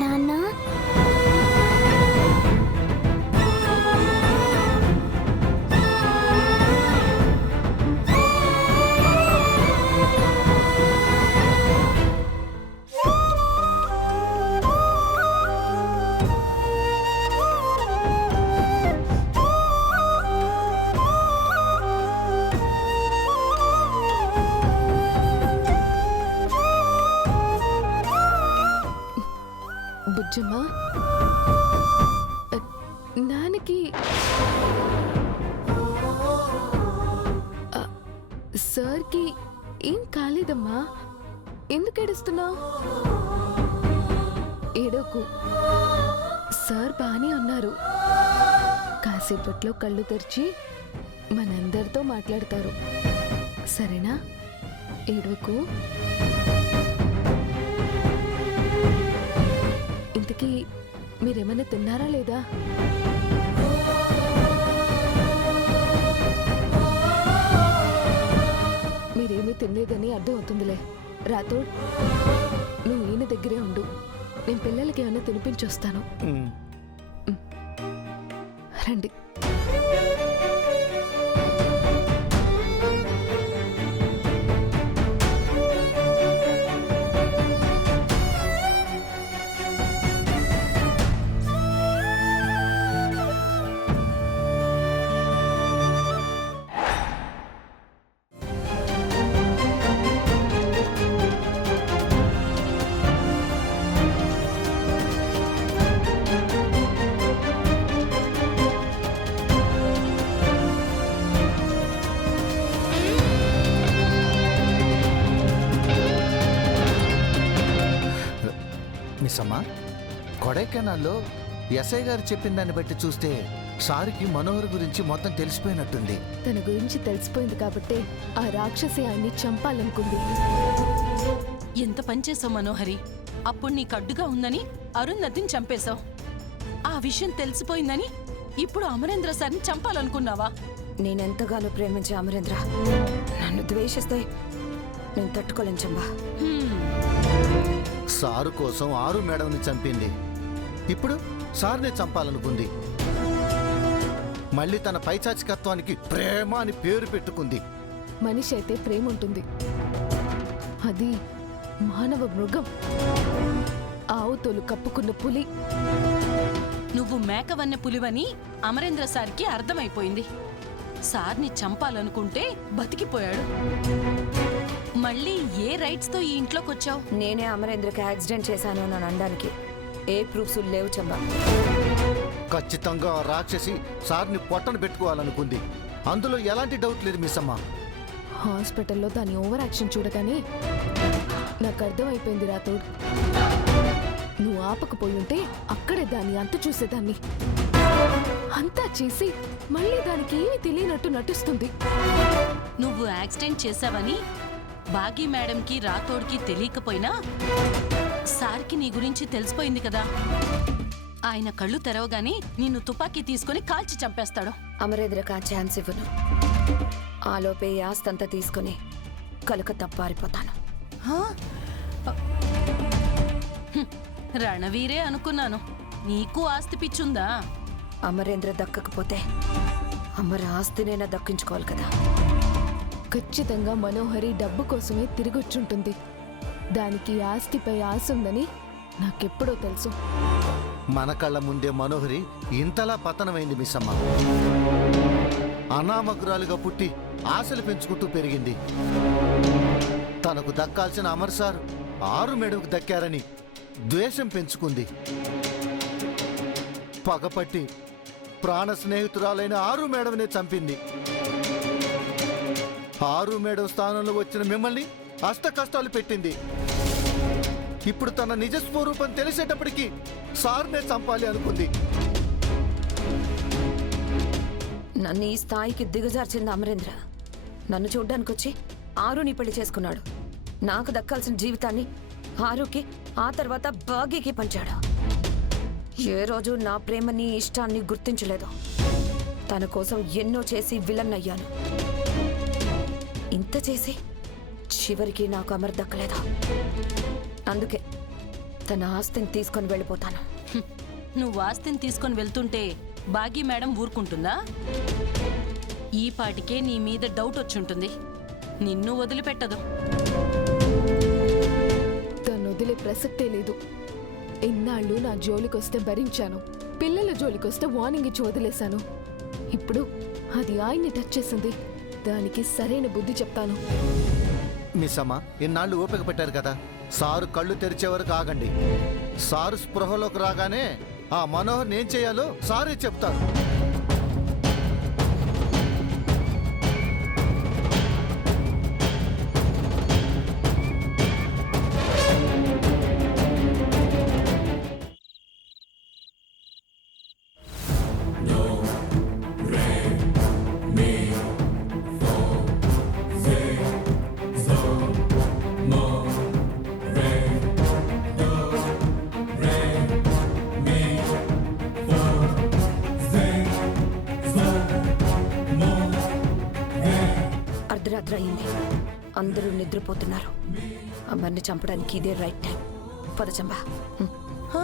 నాన్న బుజ్జమ్మ, నాన్నకి సార్కి ఏం కాలేదమ్మా. ఎందుకు ఏడుస్తున్నావు? ఏడోకు, సార్ బానే ఉన్నారు. కాసేపట్లో కళ్ళు తెరిచి మనందరితో మాట్లాడతారు. సరేనా? ఏడోకు. ఇంతకీ మీరేమైనా తిన్నారా లేదా? మీరేమీ తినలేదని అర్థం అవుతుందిలే. రాథోడ్, నువ్వు ఈయన దగ్గరే ఉండు. నేను పిల్లలకి ఏమైనా తినిపించొస్తాను. రండి. మిస్సమ్మా, కొడైకెనాల్లో ఎస్ఐ గారు చెప్పిన దాన్ని బట్టి చూస్తే సారికి మనోహర్ గురించి మొత్తం తెలిసిపోయినట్టుంది. తన గురించి తెలిసిపోయింది కాబట్టి ఆ రాక్షసి ఆయన్ని చంపాలనుకుంది. ఎంత పనిచేసావు మనోహరి. అప్పుడు నీకు అడ్డుగా ఉందని అరుంధతిని చంపేశావు. ఆ విషయం తెలిసిపోయిందని ఇప్పుడు అమరేంద్ర సార్ని చంపాలనుకున్నావా? నేనెంతగానో ప్రేమించే అమరేంద్ర నన్ను ద్వేషిస్తే నేను తట్టుకోలేను చంబా. సారు కోసం 6 మేడంని చంపింది. ఇప్పుడు సార్ని చంపాలనుకుంది. మళ్ళీ తన పైచాచికత్వానికి ప్రేమ అని పేరు పెట్టుకుంది. మనిషి అయితే ప్రేమ ఉంటుంది, అది మానవ మృగం. ఆవు తోలు కప్పుకున్న పులి. నువ్వు మేకవన్న పులివని అమరేంద్ర సార్కి అర్థమైపోయింది. సార్ని చంపాలనుకుంటే బతికిపోయాడు. మళ్ళీ ఏ రైట్స్ తో ఈ ఇంట్లోకి వచ్చావు? నేనే అమరేంద్రకి యాక్సిడెంట్ చేశాను అని అనడానికి ఏ ప్రూఫ్స్ లేవు చంబా. ఖచ్చితంగా ఆ రాక్షసి సార్ని పొట్టను పెట్టుకోవాలనుకుంది. అందులో ఎలాంటి డౌట్ లేదు మిస్సమ్మా. హాస్పిటల్లో దాని ఓవర్ యాక్షన్ చూడగానే నాకు అర్థమైపోయింది రాథోడ్. నువ్వు ఆపకపోయి ఉంటే అక్కడే దాన్ని అంతు చూసేదాన్ని. అంతా చేసి మళ్ళీ దానికి ఏమీ తెలియనట్టు నటిస్తుంది. నువ్వు యాక్సిడెంట్ చేశావని బాగీ మేడంకి రాథోడ్కి తెలియకపోయినా సార్కి నీ గురించి తెలిసిపోయింది కదా. ఆయన కళ్ళు తెరవగానే నిన్ను తుపాకీ తీసుకుని కాల్చి చంపేస్తాడు. అమరేంద్రకు ఆ ఛాన్స్ ఇవ్వను. ఆలోపే ఆస్తంతా తీసుకుని కలకత్తా పారిపోతాను. రణవీరే అనుకున్నాను. నీకు ఆస్తి పిచ్చుందా? అమరేంద్ర దక్కకపోతే అమర ఆస్తినైనా దక్కించుకోవాలి కదా. ఖచ్చితంగా మనోహరి డబ్బు కోసమే తిరిగొచ్చుంటుంది. దానికి ఆస్తిపై ఆశ ఉందని నాకెప్పుడో తెలుసు. మన కళ్ళ ముందే మనోహరి ఇంతలా పతనమైంది మిస్సమ్మ. అనామకురాలుగా పుట్టి ఆశలు పెంచుకుంటూ పెరిగింది. తనకు దక్కాల్సిన అమర్ సార్ 6 మేడకు దక్కారని ద్వేషం పెంచుకుంది. పగపట్టి ప్రాణ స్నేహితురాలైన 6 మేడవనే చంపింది. 6 మేడవ స్థానంలో వచ్చిన మిమ్మల్ని అష్ట కష్టాలు పెట్టింది. ఇప్పుడు తన నిజ స్వరూపం తెలిసేటప్పటికీ సార్నే చంపాలి అనుకుంది. నన్ను ఈ స్థాయికి దిగజార్చింది అమరేంద్ర. నన్ను చూడ్డానికి వచ్చి ఆరుని పెళ్లి చేసుకున్నాడు. నాకు దక్కాల్సిన జీవితాన్ని ఆరుకి, ఆ తర్వాత బాగీకి పంచాడు. ఏ రోజు నా ప్రేమని ఇష్టాన్ని గుర్తించలేదు. తన కోసం ఎన్నో చేసి విలన్ అయ్యాను. ఇంత చేసి చివరికి నాకు అమర్ దక్కలేదు. అందుకే తన ఆస్తిని తీసుకొని వెళ్ళిపోతాను. హ్మ్. నువ్వు ఆస్తిని తీసుకొని వెళ్తుంటే బాగీ మేడం ఊరుకుంటుందా? ఈ పాటికే నీ మీద డౌట్ వచ్చుంటుంది. నిన్ను వదిలిపెట్టదు. తను వదిలే ప్రసక్తే లేదు. ఇన్నాళ్ళు నా జోలికొస్తే భరించాను, పిల్లల జోలికొస్తే వార్నింగ్ ఇచ్చి వదిలేశాను. ఇప్పుడు అది ఆయన్ని టచ్ చేసింది. దానికి సరైన బుద్ధి చెప్తాను. మిస్ అమ్మ, ఇన్నాళ్ళు ఓపిక పెట్టారు కదా, సారు కళ్ళు తెరిచే వరకు ఆగండి. సారు స్పృహలోకి రాగానే ఆ మనోహర్ ఏం చేయాలో సారే చెప్తారు. అర్ధరాత్రి అయింది. అందరూ నిద్రపోతున్నారు. అమ్మని చంపడానికి ఇదే రైట్ టైం. పద చంబా. హా?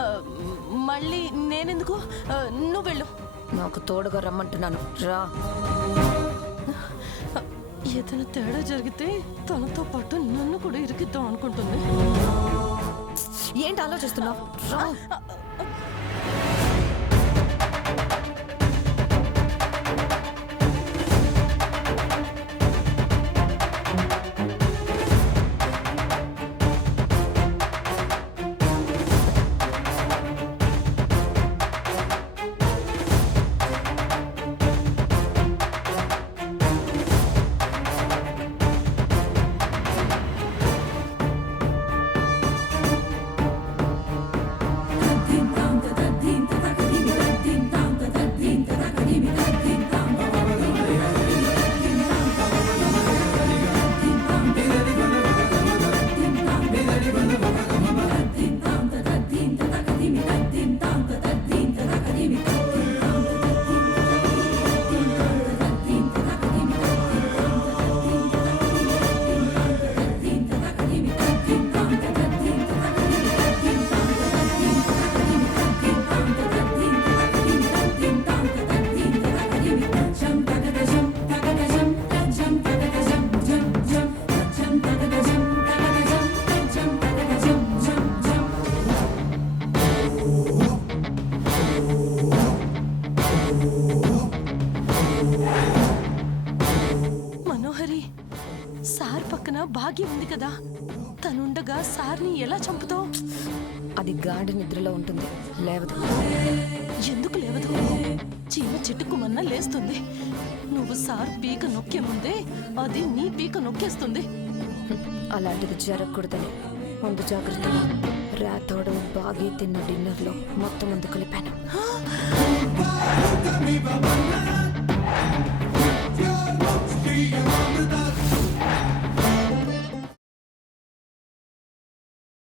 ఆ, మళ్ళీ నేనెందుకు? నువ్వు వెళ్ళు. నాకు తోడుగా రమ్మంటున్నాను, రా. ఏదైనా తేడా జరిగితే తనతో పాటు నన్ను కూడా ఇరికిద్దాం అనుకుంటుంది. ఏంటి ఆలోచిస్తున్నావు? రా. మనోహరి, సార్ పక్కన భాగ్య ఉంది కదా, తనుండగా సార్ని ఎలా చంపుతావు? అది గాఢ నిద్రలో ఉంటుంది, లేవదు. ఎందుకు లేవదు? చీమ చిట్టుకుమన్నా లేస్తుంది. నువ్వు సార్ పీక నొక్కే ముందే అది నీ పీక నొక్కేస్తుంది. అలాంటిది జరగకూడదని ముందు జాగ్రత్తగా రాతోడు బాగా తిన్న డిన్నర్లో మొత్తం ముందు కలిపాను. You're